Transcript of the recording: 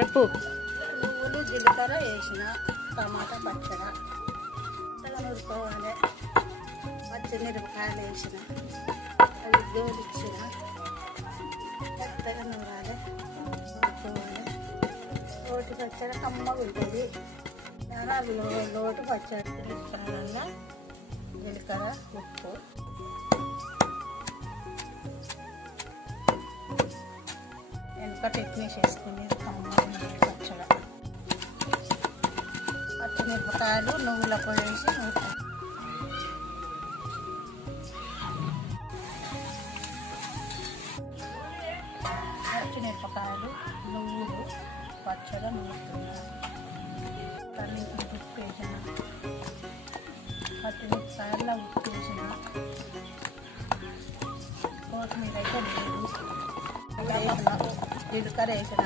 చెప్పు. నువ్వులు జీలకర్ర వేసిన టమాటా పచ్చడి మెత్తగా నూరుకోవాలి. పచ్చిమిరపకాయలు వేసిన అవి జోడించిన మెత్తగా నూరాలి, నూరుకోవాలి. రోటి పచ్చడి కమ్మగా ఉంటుంది. లోటు పచ్చడి జీలకర్ర, ఉప్పు, వెనక టిఫిన్ చేసుకుని కమ్మగా పచ్చడి. పచ్చిమిరపకాయలు నువ్వుల పొడి వేసి నూరుతాం. పచ్చిమిరపకాయలు నువ్వులు పచ్చడి నూరుతున్నాను. కర్రీకి ఉప్పు వేసిన, పచ్చిమిరపకాయల ఉప్పు వేసిన, కొత్తిమీర అయితే లేదు, జీలకర్ర వేసిన.